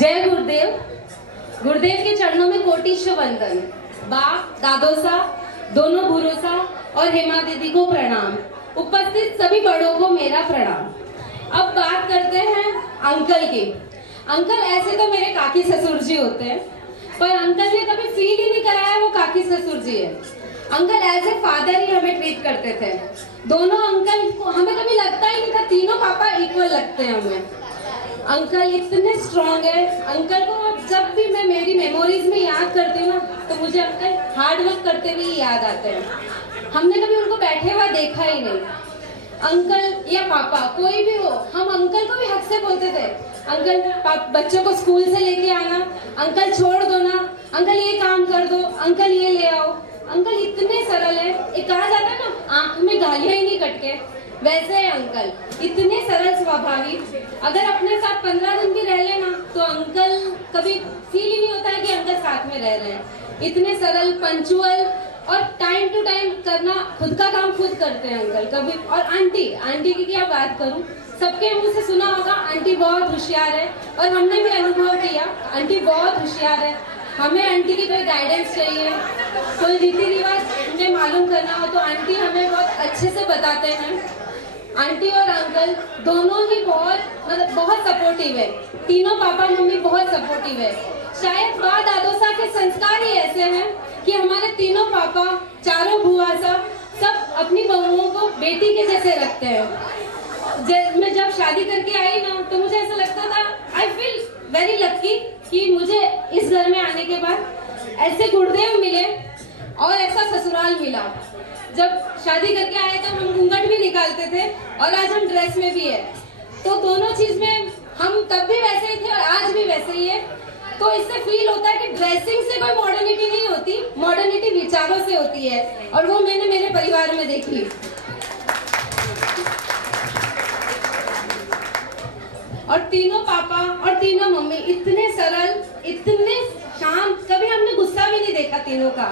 जय गुरुदेव। गुरुदेव के चरणों में कोटिश्व वंदन। बाप, दादोसा, दोनों भूरोसा और हेमा दीदी को प्रणाम। उपस्थित सभी बड़ों को मेरा प्रणाम। अब बात करते हैं अंकल की। अंकल ऐसे तो मेरे काकी ससुर जी होते हैं, पर अंकल ने कभी फील ही नहीं कराया वो काकी ससुर जी है। अंकल एज ए फादर ही हमें ट्रीट करते थे। दोनों अंकल को हमें कभी लगता ही नहीं था, तीनों पापा इक्वल लगते हैं हमें। अंकल इतने स्ट्रॉन्ग है। अंकल को जब भी मैं मेरी मेमोरीज में याद करती हूँ ना, तो मुझे अंकल हार्ड वर्क करते हुए याद आते हैं। हमने कभी उनको बैठे हुआ देखा ही नहीं। अंकल या पापा कोई भी हो, हम अंकल को भी हक से बोलते थे, अंकल बच्चों को स्कूल से लेके आना, अंकल छोड़ दो ना, अंकल ये काम कर दो, अंकल ये ले आओ। अंकल इतने सरल है। एक कहा जाता है ना, आंख में गालियां ही नहीं कटके, वैसे है अंकल। इतने सरल स्वभावी। अगर अपने साथ 15 दिन भी रह लेना तो अंकल कभी फील ही नहीं होता है कि अंकल साथ में रह रहे हैं। इतने सरल, पंचुअल और टाइम टू टाइम करना, खुद का काम खुद करते हैं अंकल कभी। और आंटी की क्या बात करूं, सबके मुंह से सुना होगा आंटी बहुत होशियार है, और हमने भी अनुभव किया आंटी बहुत होशियार है। हमें आंटी की कोई गाइडेंस चाहिए, कोई रीति रिवाज हमें मालूम करना हो तो आंटी हमें बहुत अच्छे से बताते हैं। आंटी और अंकल दोनों ही बहुत सपोर्टिव है। तीनों पापा मम्मी बहुत सपोर्टिव है। शायद माँ दादोसा के संस्कार ही ऐसे हैं कि हमारे तीनों पापा, चारों बुआ सब अपनी बहुओं को बेटी के जैसे रखते हैं। मैं जब शादी करके आई ना, तो मुझे ऐसा लगता था, आई फील वेरी लकी कि मुझे इस घर में आने के बाद ऐसे गुरुदेव मिले और ऐसा ससुराल मिला। जब शादी करके आए तो हम घूंघट भी निकालते थे और आज हम ड्रेस में भी है। तो दोनों चीज में हम तब भी वैसे ही थे और आज भी वैसे ही है। तो इससे फील होता है कि ड्रेसिंग से कोई मॉडर्निटी नहीं होती, मॉडर्निटी विचारों से होती है, और वो मैंने मेरे परिवार में देखी। और तीनों पापा और तीनों मम्मी इतने सरल, इतने शांत, कभी हमने गुस्सा भी नहीं देखा तीनों का।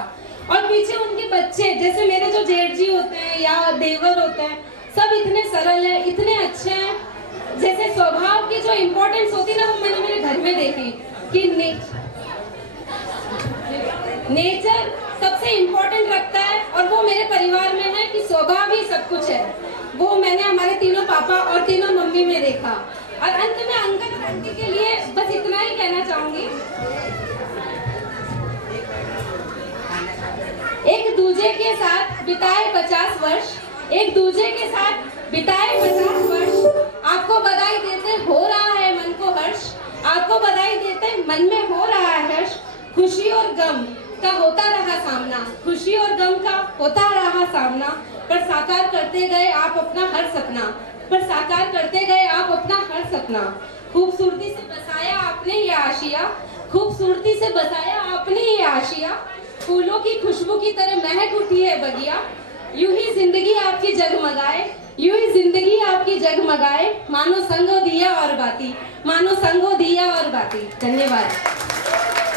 और पीछे उनके बच्चे, जैसे मेरे जो जेठ जी होते हैं या देवर होते हैं, सब इतने सरल है, इतने अच्छे हैं। जैसे स्वभाव की जो इम्पोर्टेंस होती है ना, वो मैंने मेरे घर में देखी कि नेचर सबसे इम्पोर्टेंट रखता है, और वो मेरे परिवार में है कि स्वभाव ही सब कुछ है। वो मैंने हमारे तीनों पापा और तीनों मम्मी में देखा। और अंत में अंकल और आंटी के लिए बस इतना ही कहना चाहूंगी, एक दूजे के साथ बिताए 50 वर्ष, एक दूजे के साथ बिताए 50 वर्ष। आपको बधाई देते हो रहा है मन को हर्ष, आपको बधाई देते मन में हो रहा है हर्ष। खुशी और गम का होता रहा सामना, खुशी और गम का होता रहा सामना, पर साकार करते गए आप अपना हर सपना, पर साकार करते गए आप अपना हर सपना। खूबसूरती से बसाया आपने ये आशिया, खूबसूरती से बसाया आपने ये आशिया। फूलों की खुशबू की तरह महक उठी है बगिया। यूं ही जिंदगी आपकी जगमगाए, यूं ही जिंदगी आपकी जगमगाए। मानो संगो दिया और बाती, मानो संगो दिया और बाती। धन्यवाद।